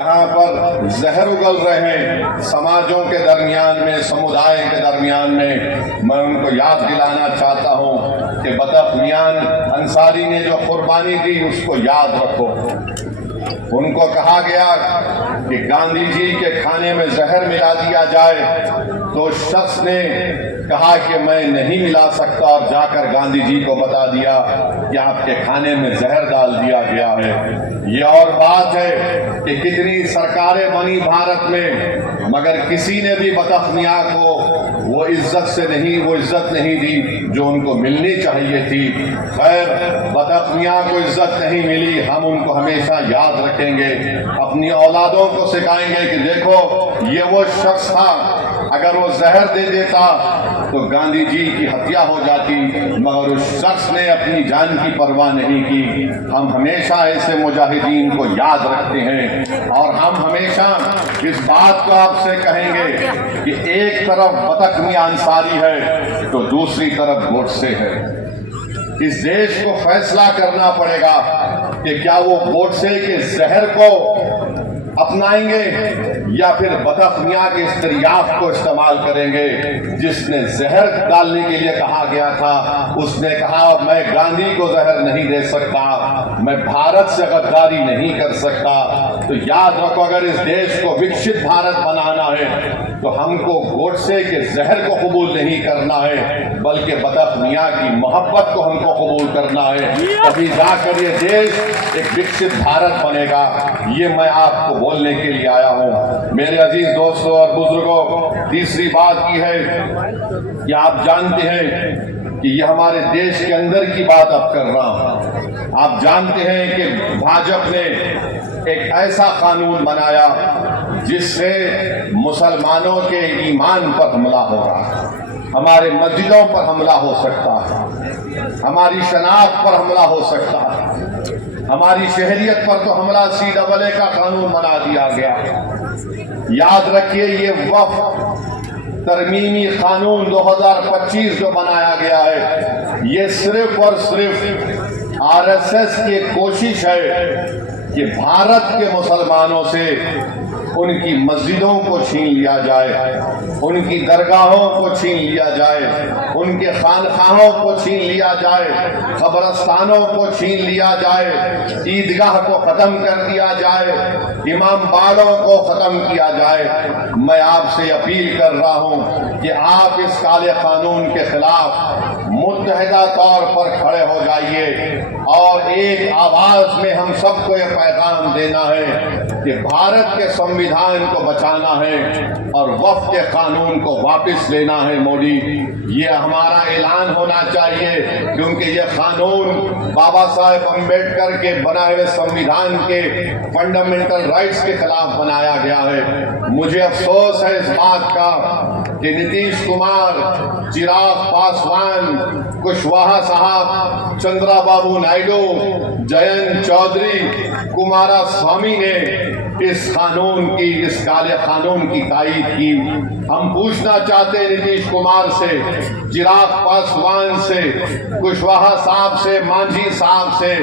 यहाँ पर जहर उगल रहे हैं समाजों के दरमियान में, समुदाय के दरमियान में। मैं उनको याद दिलाना चाहता हूँ कि बतख मियान अंसारी ने जो कुर्बानी दी उसको याद रखो। उनको कहा गया कि गांधी जी के खाने में जहर मिला दिया जाए, तो शख्स ने कहा कि मैं नहीं मिला सकता और जाकर गांधी जी को बता दिया कि आपके खाने में जहर डाल दिया गया है। ये और बात है कि कितनी सरकारें बनी भारत में, मगर किसी ने भी बतख मियां को वो इज्जत नहीं दी जो उनको मिलनी चाहिए थी। खैर, बतख मियां को इज्जत नहीं मिली, हम उनको हमेशा याद रखेंगे, अपनी औलादों को सिखाएंगे कि देखो ये वो शख्स था, अगर वो जहर दे देता तो गांधी जी की हत्या हो जाती, मगर उस शख्स ने अपनी जान की परवाह नहीं की। हम हमेशा ऐसे मुजाहिदीन को याद रखते हैं और हम हमेशा इस बात को आपसे कहेंगे कि एक तरफ बतख मियां अंसारी है तो दूसरी तरफ गोडसे है। इस देश को फैसला करना पड़ेगा कि क्या वो गोडसे के जहर को अपनाएंगे या फिर बतख मियां के इस दरियाफ्त को इस्तेमाल करेंगे। जिसने जहर डालने के लिए कहा गया था उसने कहा मैं गांधी को जहर नहीं दे सकता, मैं भारत से गद्दारी नहीं कर सकता। तो याद रखो, अगर इस देश को विकसित भारत बनाना है तो हमको गोडसे के जहर को कबूल नहीं करना है, बल्कि बतख मियां की मोहब्बत को हमको कबूल करना है। तभी जाकर ये देश एक विकसित भारत बनेगा। ये मैं आपको बोलने के लिए आया हूँ। मेरे अजीज दोस्तों और बुजुर्गों, तीसरी बात की है कि आप जानते हैं कि ये हमारे देश के अंदर की बात अब कर रहा हूँ। आप जानते हैं कि भाजपा ने एक ऐसा कानून बनाया जिससे मुसलमानों के ईमान पर हमला हो रहा है, हमारे मस्जिदों पर हमला हो सकता है, हमारी शनाख्त पर हमला हो सकता है, हमारी शहरियत पर तो हमला CAA का कानून बना दिया गया। याद रखिए, ये वक्फ तरमीमी कानून 2025 जो बनाया गया है, ये सिर्फ और सिर्फ RSS की कोशिश है कि भारत के मुसलमानों से उनकी मस्जिदों को छीन लिया जाए, उनकी दरगाहों को छीन लिया जाए, उनके खानखाहों को छीन लिया जाए, कब्रस्तानों को छीन लिया जाए, ईदगाह को ख़त्म कर दिया जाए, इमाम बाड़ों को ख़त्म किया जाए। मैं आपसे अपील कर रहा हूँ कि आप इस काले कानून के खिलाफ मुत्तहिदा तौर पर खड़े हो जाइए और एक आवाज़ में हम सबको ये पैगाम देना है कि भारत के संविधान को बचाना है और वक्फ के कानून को वापस लेना है। मोदी, ये हमारा ऐलान होना चाहिए, क्योंकि ये कानून बाबा साहेब अम्बेडकर के बनाए हुए संविधान के फंडामेंटल राइट्स के खिलाफ बनाया गया है। मुझे अफसोस है इस बात का कि नीतीश कुमार, चिराग पासवान, कुशवाहा साहब, चंद्राबाबू नायडू, जयंत चौधरी, कुमारास्वामी ने इस काले कानून की तायीद की। हम पूछना चाहते हैं नीतीश कुमार से, चिराग पासवान से, कुशवाहा साहब से, मांझी साहब से,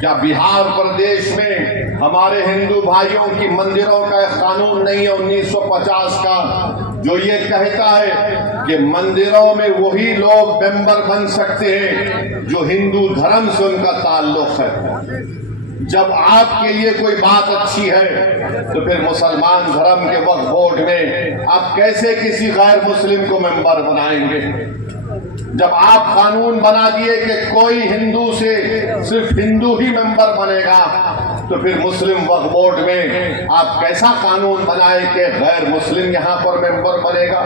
क्या बिहार प्रदेश में हमारे हिंदू भाइयों की मंदिरों का कानून नहीं है 1950 का, जो ये कहता है कि मंदिरों में वही लोग मेंबर बन सकते हैं जो हिंदू धर्म से उनका ताल्लुक है। जब आपके लिए कोई बात अच्छी है तो फिर मुसलमान धर्म के वक्फ बोर्ड में आप कैसे किसी गैर मुस्लिम को मेंबर बनाएंगे? जब आप कानून बना दिए कि कोई हिंदू से सिर्फ हिंदू ही मेंबर बनेगा, तो फिर मुस्लिम वक्फ बोर्ड में आप कैसा कानून बनाए कि गैर मुस्लिम यहाँ पर मेंबर बनेगा?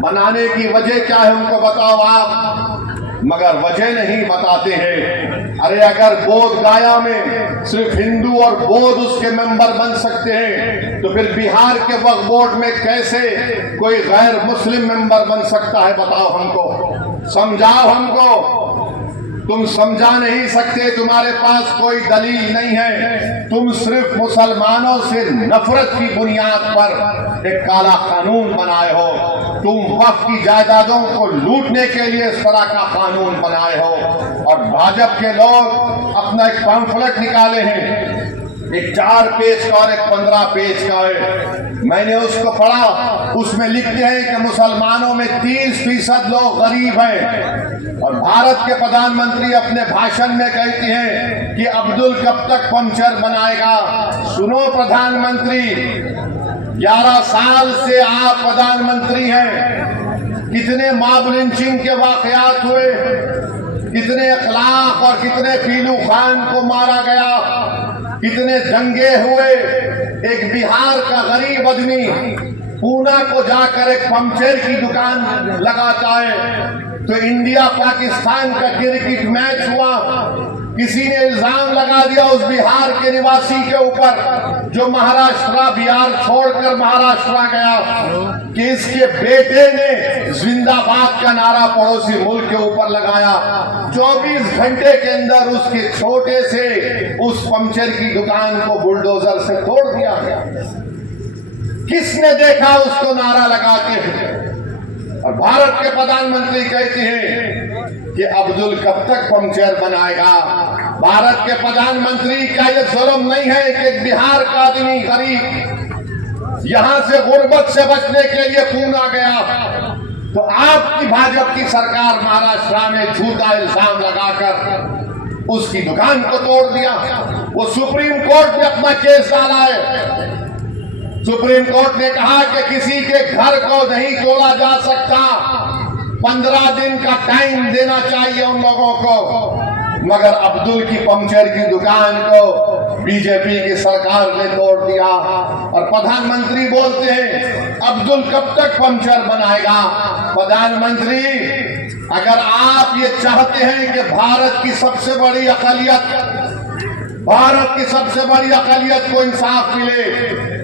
बनाने की वजह क्या है हमको बताओ आप, मगर वजह नहीं बताते हैं। अरे अगर बोध गया में सिर्फ हिंदू और बौद्ध उसके मेंबर बन सकते हैं, तो फिर बिहार के वक्फ बोर्ड में कैसे कोई गैर मुस्लिम मेंबर बन सकता है? बताओ हमको, समझाओ हमको। तुम समझा नहीं सकते, तुम्हारे पास कोई दलील नहीं है, तुम सिर्फ मुसलमानों से नफरत की बुनियाद पर एक काला कानून बनाए हो। तुम वक्फ की जायदादों को लूटने के लिए इस तरह का कानून बनाए हो। और भाजपा के लोग अपना एक पैम्फलेट निकाले हैं एक 4 पेज का और एक 15 पेज का है। मैंने उसको पढ़ा, उसमें लिखते हैं कि मुसलमानों में 30% लोग गरीब हैं। और भारत के प्रधानमंत्री अपने भाषण में कहती हैं कि अब्दुल कब तक पंचर बनाएगा। सुनो प्रधानमंत्री, 11 साल से आप प्रधानमंत्री हैं, कितने मॉब लिंचिंग के वाकयात हुए, कितने अखलाक और कितने पीलू खान को मारा गया, कितने दंगे हुए। एक बिहार का गरीब आदमी पूना को जाकर एक पंचर की दुकान लगाता है, तो इंडिया पाकिस्तान का क्रिकेट मैच हुआ, किसी ने इल्जाम लगा दिया उस बिहार के निवासी के ऊपर जो महाराष्ट्र बिहार छोड़कर महाराष्ट्र गया कि इसके बेटे ने जिंदाबाद का नारा पड़ोसी मुल्क के ऊपर लगाया। 24 घंटे के अंदर उसके छोटे से उस पंचर की दुकान को बुलडोजर से तोड़ दिया गया। किसने देखा उसको नारा लगाते हुए? और भारत के प्रधानमंत्री कहते हैं कि अब्दुल कब तक पंचर बनाएगा। भारत के प्रधानमंत्री का यह जुर्म नहीं है कि एक बिहार का आदमी गरीब यहां से गुर्बत से बचने के लिए पूना गया, तो आपकी भाजपा की सरकार महाराष्ट्र में झूठा इल्जाम लगाकर उसकी दुकान को तोड़ दिया। वो सुप्रीम कोर्ट में अपना केस डाला है। सुप्रीम कोर्ट ने कहा कि किसी के घर को नहीं तोड़ा जा सकता, 15 दिन का टाइम देना चाहिए उन लोगों को। मगर अब्दुल की पंचर की दुकान को बीजेपी की सरकार ने तोड़ दिया। और प्रधानमंत्री बोलते हैं अब्दुल कब तक पंचर बनाएगा। प्रधानमंत्री, अगर आप ये चाहते हैं कि भारत की सबसे बड़ी अक़लियत को इंसाफ मिले,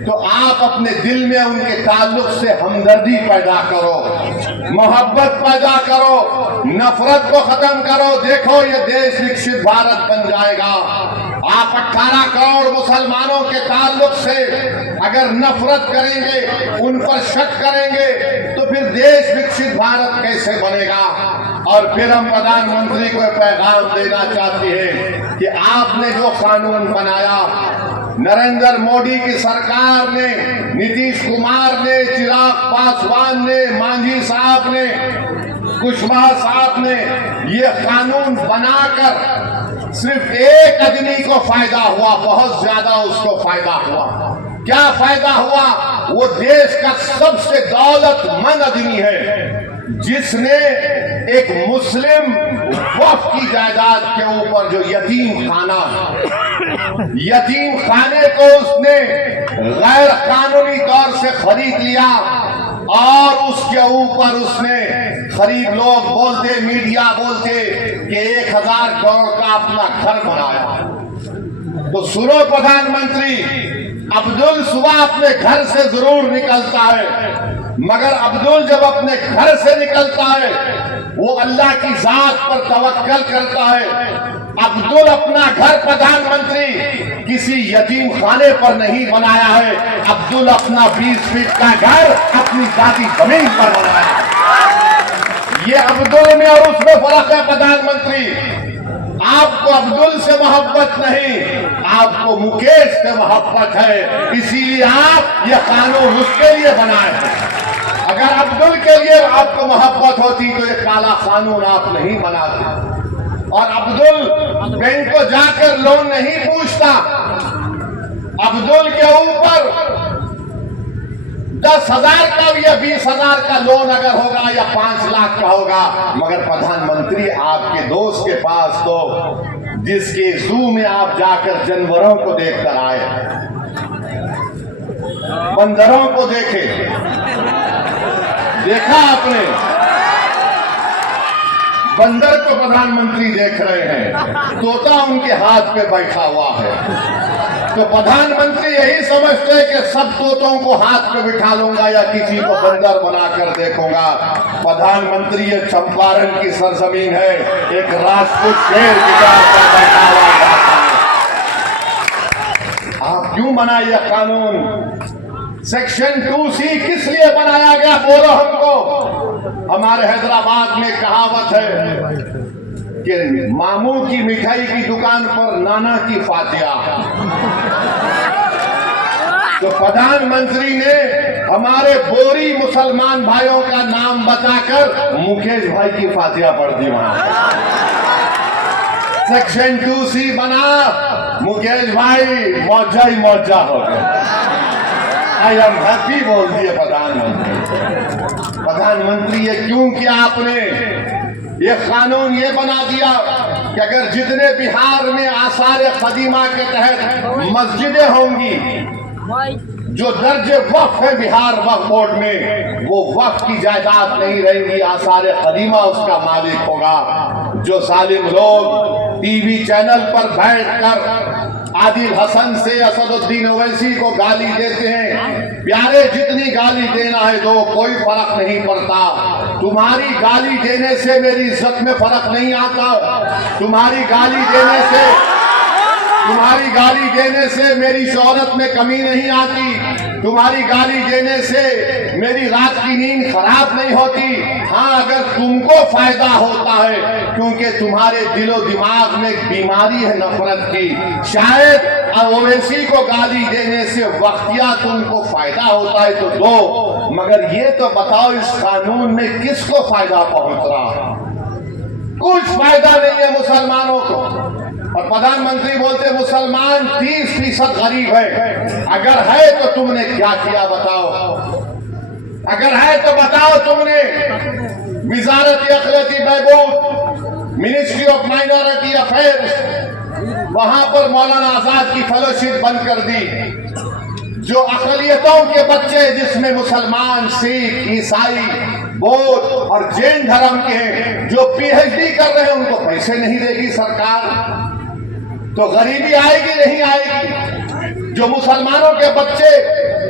तो आप अपने दिल में उनके ताल्लुक से हमदर्दी पैदा करो, मोहब्बत पैदा करो, नफरत को खत्म करो। देखो ये देश विकसित भारत बन जाएगा। आप 18 करोड़ मुसलमानों के ताल्लुक से अगर नफरत करेंगे, उन पर शक करेंगे, तो फिर देश विकसित भारत कैसे बनेगा। और फिर हम प्रधानमंत्री को पैगाम देना चाहते हैं कि आपने जो कानून बनाया, नरेंद्र मोदी की सरकार ने, नीतीश कुमार ने, चिराग पासवान ने, मांझी साहब ने, कुशवाहा साहब ने ये कानून बनाकर सिर्फ एक आदमी को फायदा हुआ, बहुत ज्यादा उसको फायदा हुआ। क्या फायदा हुआ? वो देश का सबसे दौलतमंद आदमी है जिसने एक मुस्लिम वक्फ की जायदाद के ऊपर जो यतीम खाना, यतीम खाने को उसने गैर कानूनी तौर से खरीद लिया और उसके ऊपर उसने खरीद, लोग बोलते, मीडिया बोलते कि 1000 करोड़ का अपना घर बनाया। तो सुनो प्रधानमंत्री, अब्दुल सुबह अपने घर से जरूर निकलता है, मगर अब्दुल जब अपने घर से निकलता है वो अल्लाह की जात पर तवक्कल करता है। अब्दुल अपना घर प्रधानमंत्री किसी यतीम खाने पर नहीं बनाया है, अब्दुल अपना 20 फीट का घर अपनी जाती जमीन पर बनाया है। ये अब्दुल में और उसमें फर्क है। प्रधानमंत्री, आपको अब्दुल से मोहब्बत नहीं, आपको मुकेश से मोहब्बत है, इसीलिए आप ये कानून उसके लिए बनाए हैं। अगर अब्दुल के लिए आपको मोहब्बत होती तो ये काला कानून आप नहीं बनाते। और अब्दुल बैंक को जाकर लोन नहीं पूछता। अब्दुल के ऊपर 10,000 का या 20,000 का लोन अगर होगा या 5 लाख का होगा, मगर प्रधानमंत्री आपके दोस्त के पास तो जिसके जू में आप जाकर जानवरों को देखकर आए, बंदरों को देखे, देखा आपने, बंदर को प्रधानमंत्री देख रहे हैं, तोता उनके हाथ पे बैठा हुआ है। तो प्रधानमंत्री यही समझते हैं कि सब तोतों को हाथ पे बिठा लूंगा या किसी को बंदर बनाकर देखूंगा। प्रधानमंत्री ये चंपारण की सरजमीन है, एक राजपूत शेर बैठा हुआ। आप क्यों बनाए कानून? सेक्शन 2C किस लिए बनाया गया, बोलो हमको। हमारे हैदराबाद में कहावत है कि मामू की मिठाई की दुकान पर नाना की फातिया। तो प्रधानमंत्री ने हमारे बोरी मुसलमान भाइयों का नाम बताकर मुकेश भाई की फातिया पढ़ दी वहां। सेक्शन 2C बना, मुकेश भाई मौजा ही मौजा हो गया। आई एम हैप्पी बोल दिए प्रधानमंत्री। प्रधानमंत्री ये क्यों किया आपने? ये कानून ये बना दिया कि अगर जितने बिहार में आसार कदीमा के तहत मस्जिदें होंगी जो दर्जे वक्फ है बिहार वक्फ बोर्ड में, वो वक्फ की जायदाद नहीं रहेंगी, आसार कदीमा उसका मालिक होगा। जो जालिम लोग टीवी चैनल पर बैठकर आदिल हसन से असदुद्दीन ओवैसी को गाली देते हैं, प्यारे जितनी गाली देना है दो, कोई फर्क नहीं पड़ता। तुम्हारी गाली देने से मेरी इज्जत में फर्क नहीं आता। तुम्हारी गाली देने से मेरी शोहरत में कमी नहीं आती। तुम्हारी गाली देने से मेरी रात की नींद खराब नहीं होती। हाँ, अगर तुमको फायदा होता है क्योंकि तुम्हारे दिलो दिमाग में एक बीमारी है नफरत की, शायद ओवैसी को गाली देने से वक्तिया तुमको फायदा होता है तो दो, मगर ये तो बताओ इस कानून में किसको फायदा पहुंच रहा है? कुछ फायदा नहीं है मुसलमानों को। और प्रधानमंत्री बोलते मुसलमान 30% गरीब है। अगर है तो तुमने क्या किया बताओ? अगर है तो बताओ तुमने। विजारत अखिलती बहबूद, मिनिस्ट्री ऑफ माइनॉरिटी अफेयर्स, वहां पर मौलाना आजाद की फेलोशिप बंद कर दी। जो अकलियतों के बच्चे जिसमें मुसलमान, सिख, ईसाई, बौद्ध और जैन धर्म के हैं, जो PhD कर रहे हैं, उनको पैसे नहीं देगी सरकार, तो गरीबी आएगी नहीं आएगी? जो मुसलमानों के बच्चे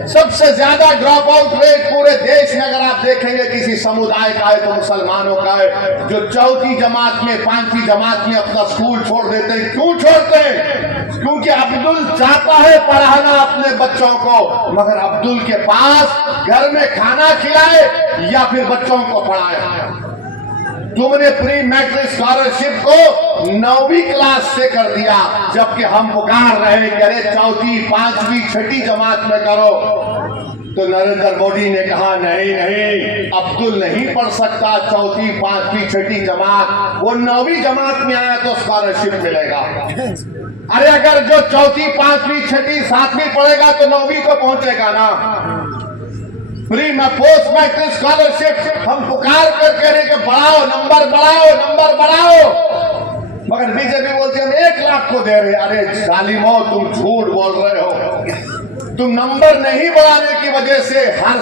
सबसे ज्यादा ड्रॉप आउट रेट पूरे देश में अगर आप देखेंगे किसी समुदाय का है तो मुसलमानों का है। जो चौथी जमात में, 5वीं जमात में अपना स्कूल छोड़ देते हैं। क्यों छोड़ते हैं? क्योंकि अब्दुल चाहता है पढ़ाना अपने बच्चों को, मगर अब्दुल के पास घर में खाना खिलाए या फिर बच्चों को पढ़ाए। तुमने प्री मैट्रिक स्कॉलरशिप को 9वीं क्लास से कर दिया, जबकि हम पुकार रहे हैं कि अरे 4वीं, 5वीं, 6ठी जमात में करो। तो नरेंद्र मोदी ने कहा नहीं नहीं, अब्दुल नहीं पढ़ सकता 4वीं, 5वीं, 6ठी जमात, वो 9वीं जमात में आया तो स्कॉलरशिप मिलेगा। अरे अगर जो 4वीं, 5वीं, 6ठी, 7वीं पढ़ेगा तो 9वीं को पहुंचेगा ना। प्री में पोस्ट मैट्रिक स्कॉलरशिप हम पुकार कर कह रहे कि बढ़ाओ, नंबर बढ़ाओ, नंबर बढ़ाओ, मगर बीजेपी बोलती हम 1 लाख को दे रहे। अरे जालिमो, तुम झूठ बोल रहे हो। तुम नंबर नहीं बढ़ाने की वजह से हर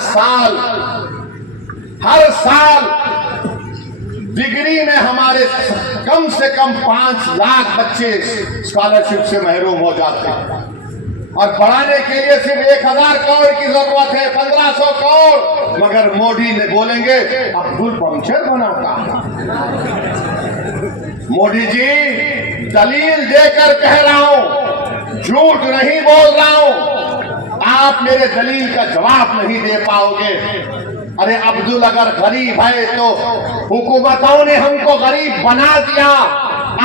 साल डिग्री में हमारे कम से कम 5 लाख बच्चे स्कॉलरशिप से महरूम हो जाते हैं। और बढ़ाने के लिए सिर्फ 1000 करोड़ की जरूरत है, 1500 करोड़, मगर मोदी ने बोलेंगे अब्दुल पंक्चर बनाता है। मोदी जी, दलील देकर कह रहा हूं, झूठ नहीं बोल रहा हूं। आप मेरे दलील का जवाब नहीं दे पाओगे। अरे अब्दुल अगर गरीब है तो हुकूमतों ने हमको गरीब बना दिया।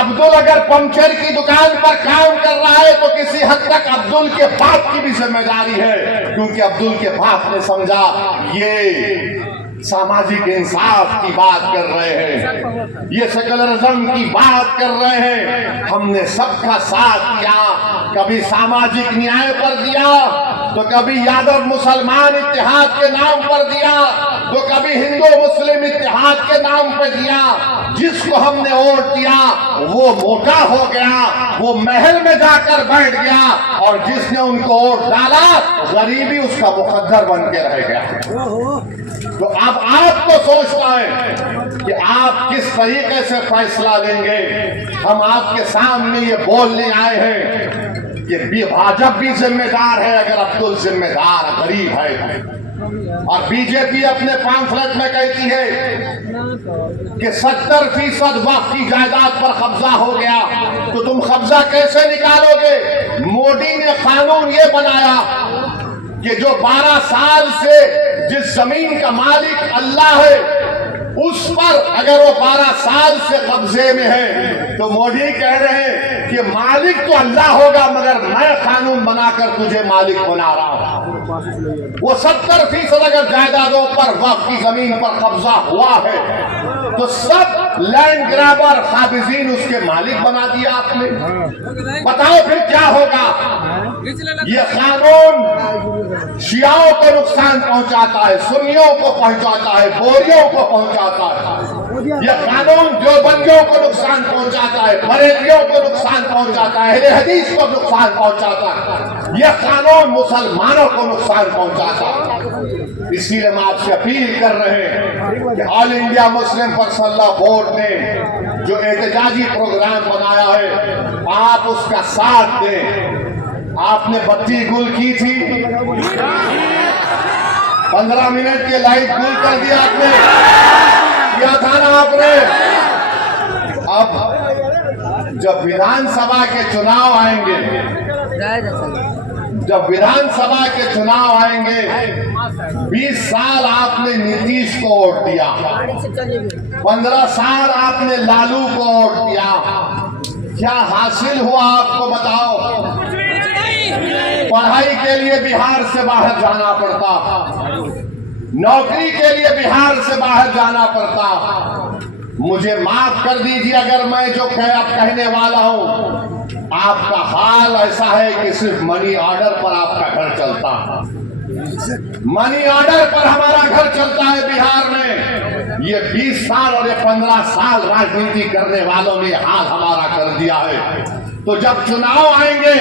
अब्दुल अगर पंक्चर की दुकान पर काम कर रहा है तो किसी हद तक अब्दुल के बाप की भी जिम्मेदारी है, क्योंकि अब्दुल के बाप ने समझा ये सामाजिक इंसाफ की बात कर रहे हैं, ये सेकुलरिज्म की बात कर रहे हैं। हमने सबका साथ दिया, कभी सामाजिक न्याय पर दिया, तो कभी यादव मुसलमान इत्तेहाद के नाम पर दिया, तो कभी हिंदू मुस्लिम इत्तेहाद के नाम पर दिया। जिसको हमने वोट दिया वो मोटा हो गया, वो महल में जाकर बैठ गया, और जिसने उनको वोट डाला गरीबी उसका मुकद्दर बन के रह गया। तो अब आपको सोचना है कि आप किस तरीके से फैसला लेंगे। हम आपके सामने ये बोलने आए हैं कि भाजपा भी जिम्मेदार है अगर अब्दुल जिम्मेदार गरीब है। और बीजेपी अपने पैम्फलेट में कहती है कि 70% वक्फ की जायदाद पर कब्जा हो गया, तो तुम कब्जा कैसे निकालोगे? मोदी ने कानून ये बनाया कि जो 12 साल से जिस जमीन का मालिक अल्लाह है उस पर अगर वो 12 साल से कब्जे में है तो मोदी कह रहे हैं कि मालिक तो अल्लाह होगा मगर मैं कानून बनाकर तुझे मालिक बना रहा हूं। वो 70% अगर जायदादों पर वक्फ की जमीन पर कब्जा हुआ है तो सब लैंड ग्रैबर काबिजीन उसके मालिक बना दिया आपने। बताओ फिर क्या होगा? ये कानून शियाओं को नुकसान पहुंचाता है, सुन्नियों को पहुंचाता है, बोरियों को पहुंचाता है। ये कानून देवबंदियों को नुकसान पहुंचाता है, बरेलियों को नुकसान पहुंचाता है, अहले हदीस को नुकसान पहुंचाता है। ये कानून मुसलमानों को नुकसान पहुंचाता है। इसीलिए हम आपसे अपील कर रहे हैं कि all India Muslim personal law board ने जो एहतजाजी प्रोग्राम बनाया है आप उसका साथ दें। आपने बत्ती गुल की थी, 15 मिनट के लाइट गुल कर दिया आपने, किया था ना आपने। अब जब विधानसभा के चुनाव आएंगे, जब विधानसभा के चुनाव आएंगे, 20 साल आपने नीतीश को वोट दिया, 15 साल आपने लालू को वोट दिया, क्या हासिल हुआ आपको बताओ? पढ़ाई के लिए बिहार से बाहर जाना पड़ता, नौकरी के लिए बिहार से बाहर जाना पड़ता। मुझे माफ कर दीजिए अगर मैं जो कहने वाला हूं, आपका हाल ऐसा है कि सिर्फ मनी ऑर्डर पर आपका घर चलता है। मनी ऑर्डर पर हमारा घर चलता है बिहार में। ये 20 साल और ये 15 साल राजनीति करने वालों ने हाल हमारा कर दिया है। तो जब चुनाव आएंगे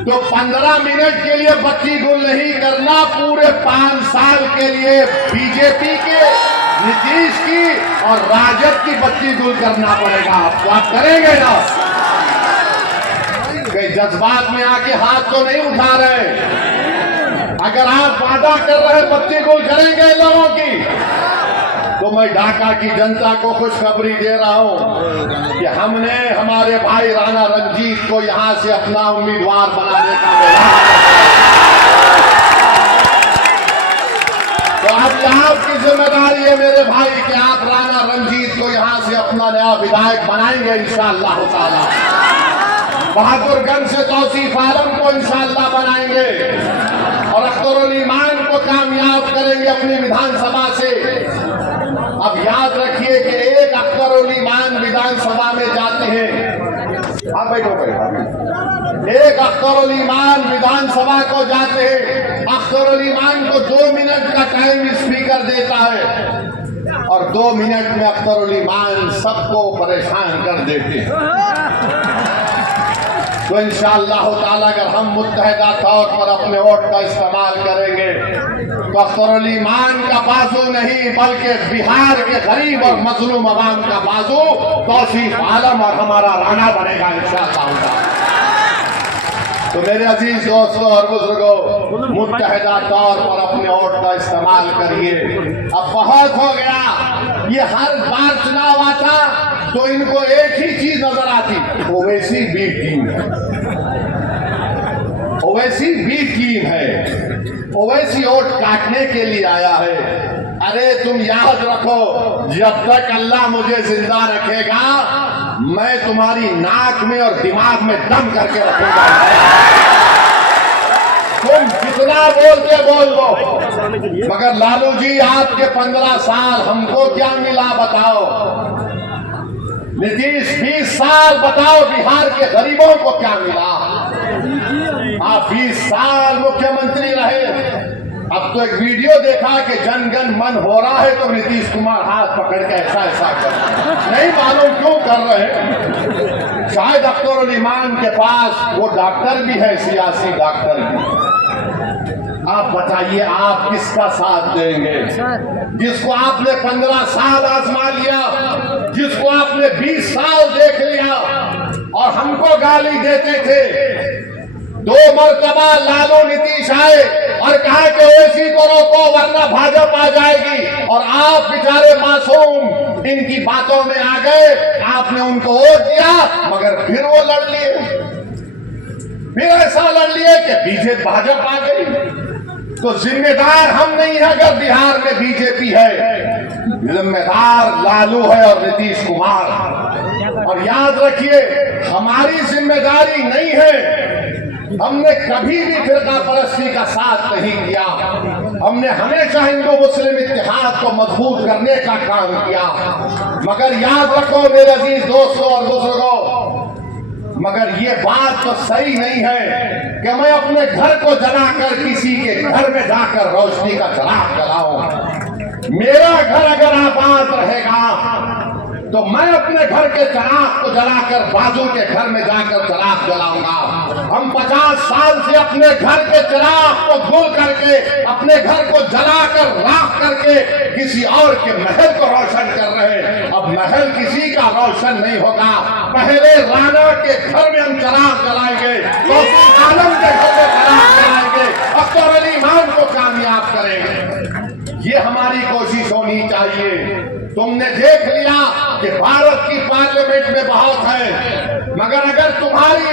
तो 15 मिनट के लिए बत्ती गुल नहीं करना, पूरे 5 साल के लिए बीजेपी के, नीतीश की और राजद की बत्ती गुल करना पड़ेगा आपको। आप करेंगे ना? कई जज्बात में आके हाथ तो नहीं उठा रहे। अगर आप वादा कर रहे बत्ती गुल करेंगे लोगों की, तो मैं ढाका की जनता को खुशखबरी दे रहा हूं कि हमने हमारे भाई राणा रंजीत को यहां से अपना उम्मीदवार बनाने का तो अब आपकी जिम्मेदारी है मेरे भाई कि आप राणा रंजीत को यहां से अपना नया विधायक बनाएंगे इंशाअल्लाह ताला। बहादुरगंज से तौसीफ आलम को इंशाअल्लाह बनाएंगे और अख्तरुल ईमान को कामयाब करेंगे अपनी विधानसभा से। अब याद रखिए कि एक अख्तरुल ईमान विधानसभा में जाते हैं, आप बैठो बैठो, एक अख्तरुल ईमान विधानसभा को जाते हैं, अख्तरुल ईमान को 2 मिनट का टाइम स्पीकर देता है और 2 मिनट में अख्तरुल ईमान सबको परेशान कर देते हैं। तो इंशाअल्लाह ताला अगर हम मुत्तहिदा तौर पर अपने वोट का इस्तेमाल करेंगे तो अख्तरुल ईमान का बाजू नहीं बल्कि बिहार के गरीब और मजलूम अवाम का बाजू तौसीफ आलम और हमारा राणा बनेगा इंशाअल्लाह। तो मेरे अजीज दोस्तों और बुजुर्गों, मुत्तहिदा तौर पर अपने वोट का इस्तेमाल करिए। अब बहुत हो गया, ये हर बार चुनाव आता तो इनको एक ही चीज नजर आती, ओवैसी बी टीम है, ओवैसी बी टीम है, ओवैसी वोट काटने के लिए आया है। अरे तुम याद रखो, जब तक अल्लाह मुझे जिंदा रखेगा मैं तुम्हारी नाक में और दिमाग में दम करके रखूंगा। तुम जितना बोलते बोल लो, मगर लालू जी आपके 15 साल हमको क्या मिला बताओ? नीतीश 20 साल बताओ बिहार के गरीबों को क्या मिला? आप 20 साल मुख्यमंत्री रहे। अब तो एक वीडियो देखा कि जन गण मन हो रहा है तो नीतीश कुमार हाथ पकड़ के ऐसा ऐसा कर नहीं मालूम क्यों कर रहे हैं। शायद अख्तरुल ईमान के पास वो डॉक्टर भी है, सियासी डॉक्टर भी। आप बताइए आप किसका साथ देंगे? जिसको आपने 15 साल आजमा लिया, जिसको आपने 20 साल देख लिया और हमको गाली देते थे। 2 मरतबा लालू नीतीश आए और कहा कि ओवैसी को रोको वरना भाजपा आ जाएगी, और आप बेचारे मासूम इनकी बातों में आ गए। आपने उनको वोट दिया मगर फिर वो लड़ लिए, फिर ऐसा लड़ लिए कि बीजेपी भाजपा आ गई। तो जिम्मेदार हम नहीं है अगर बिहार में बीजेपी है, जिम्मेदार लालू है और नीतीश कुमार। और याद रखिए, हमारी जिम्मेदारी नहीं है, हमने कभी भी फिरका परस्ती का साथ नहीं किया। हमने हमेशा हिंदू मुस्लिम इत्तेहाद को मजबूत करने का काम किया। मगर याद रखो मेरे अजीज दोस्तों और बुजुर्गों, मगर ये बात तो सही नहीं है कि मैं अपने घर को जलाकर किसी के घर में जाकर रोशनी का चिराग जलाऊं। मेरा घर अगर आबाद रहेगा तो मैं अपने घर के चिराग को जलाकर बाजू के घर में जाकर चिराग जलाऊंगा। हम 50 साल से अपने घर के चिराग को भूल करके, अपने घर को जलाकर राख करके किसी और के महल को रोशन कर रहे हैं। अब महल किसी का रोशन नहीं होगा। पहले राणा के घर में हम चिराग जलाएंगे, गौसे आलम के घर में चिराग जलाएंगे, अख्तर अली खान को कामयाब करेंगे। ये हमारी कोशिश होनी चाहिए। तुमने देख लिया कि भारत की पार्लियामेंट में बहुत है, मगर अगर तुम्हारी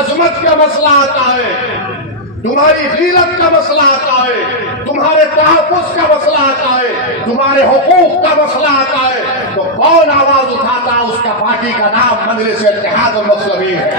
अजमत का मसला आता है, तुम्हारी गीरत का मसला आता है, तुम्हारे तहफ्फुज़ का मसला आता है, तुम्हारे हुकूक का मसला आता है, तो कौन आवाज उठाता? उसका पार्टी का नाम मजलिस इत्तेहाद मुस्लिमीन है।